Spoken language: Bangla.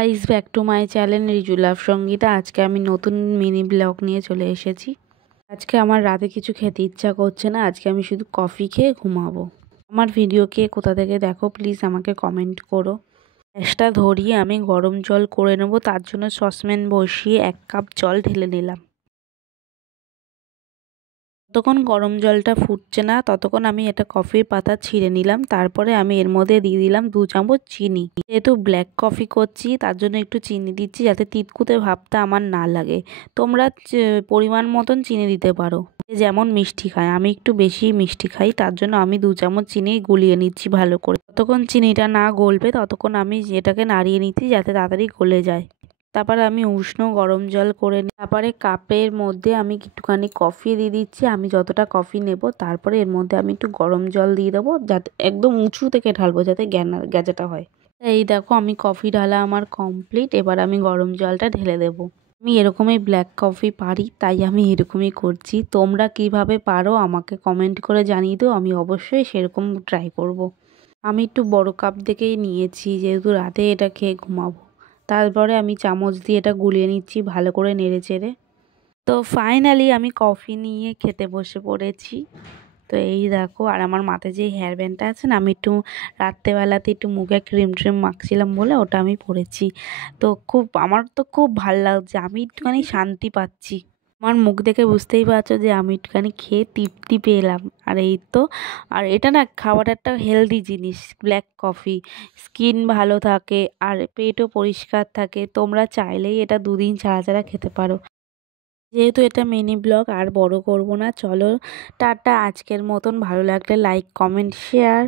Guys, back to my channel Riju love Sangeeta. আজকে আমি নতুন মিনি ব্লগ নিয়ে চলে এসেছি। আজকে আমার রাতে কিছু খেতে ইচ্ছা করছে না, আজকে আমি শুধু কফি খেয়ে ঘুমাবো। আমার ভিডিও কে কোথা থেকে দেখো প্লিজ আমাকে কমেন্ট করো। গ্যাসটা ধরিয়ে আমি গরম জল করে নেবো, তার জন্য সসপ্যান বসিয়ে 1 কাপ জল ঢেলে নিলাম। যতক্ষণ গরম জলটা ফুটছে না ততক্ষণ আমি এটা কফির পাতা ছিঁড়ে নিলাম। তারপরে আমি এর মধ্যে দিয়ে দিলাম 2 চামচ চিনি। যেহেতু ব্ল্যাক কফি করছি তার জন্য একটু চিনি দিচ্ছি যাতে তিতকুটে ভাবটা আমার না লাগে। তোমরা পরিমাণ মতন চিনি দিতে পারো, যেমন মিষ্টি খায়। আমি একটু বেশি মিষ্টি খাই, তার জন্য আমি 2 চামচ চিনি গুলিয়ে নিচ্ছি ভালো করে। যতক্ষণ চিনিটা না গলবে ততক্ষণ আমি এটাকে নাড়িয়ে নিচ্ছি যাতে তাড়াতাড়ি গলে যায়। তারপরে আমি উষ্ণ গরম জল করে নিই। তারপরে কাপের মধ্যে আমি একটুখানি কফি দিয়ে দিচ্ছি, আমি যতটা কফি নেব। তারপরে এর মধ্যে আমি একটু গরম জল দিয়ে দেবো, যাতে একদম উঁচু থেকে ঢালবো যাতে গ্যাজাটা হয়। এই দেখো আমি কফি ঢালা আমার কমপ্লিট। এবার আমি গরম জলটা ঢেলে দেবো। আমি এরকমই ব্ল্যাক কফি পারি, তাই আমি এরকমই করছি। তোমরা কিভাবে পারো আমাকে কমেন্ট করে জানিয়ে দিও, আমি অবশ্যই সেরকম ট্রাই করব। আমি একটু বড় কাপ দেখেই নিয়েছি যেহেতু রাতে এটা খেয়ে ঘুমাবো। তারপরে আমি চামচ দিয়ে এটা গুলিয়ে নিচ্ছি ভালো করে নেড়ে চেড়ে। তো ফাইনালি আমি কফি নিয়ে খেতে বসে পড়েছি। তো এই দেখো, আর আমার মাথায় যে হেয়ার ব্যান্ডটা আছে না, আমি একটু রাত্রেবেলাতে একটু মুখে ক্রিম ট্রিম মাখছিলাম বলে ওটা আমি পরেছি। তো আমার তো খুব ভাল লাগছে, আমি একটুখানি শান্তি পাচ্ছি। আমার মুখ দেখে বুঝতেই পারছো যে আমি একটুখানি খেয়ে তৃপ্তি পেলাম। আর এই তো, আর এটা না খাওয়াটা একটা হেলদি জিনিস। ব্ল্যাক কফি স্কিন ভালো থাকে আর পেটও পরিষ্কার থাকে। তোমরা চাইলেই এটা 2 দিন ছাড়া ছাড়া খেতে পারো। যেহেতু এটা মিনি ব্লগ আর বড় করব না, চলো টাটা। আজকের মতন ভালো লাগলে লাইক কমেন্ট শেয়ার।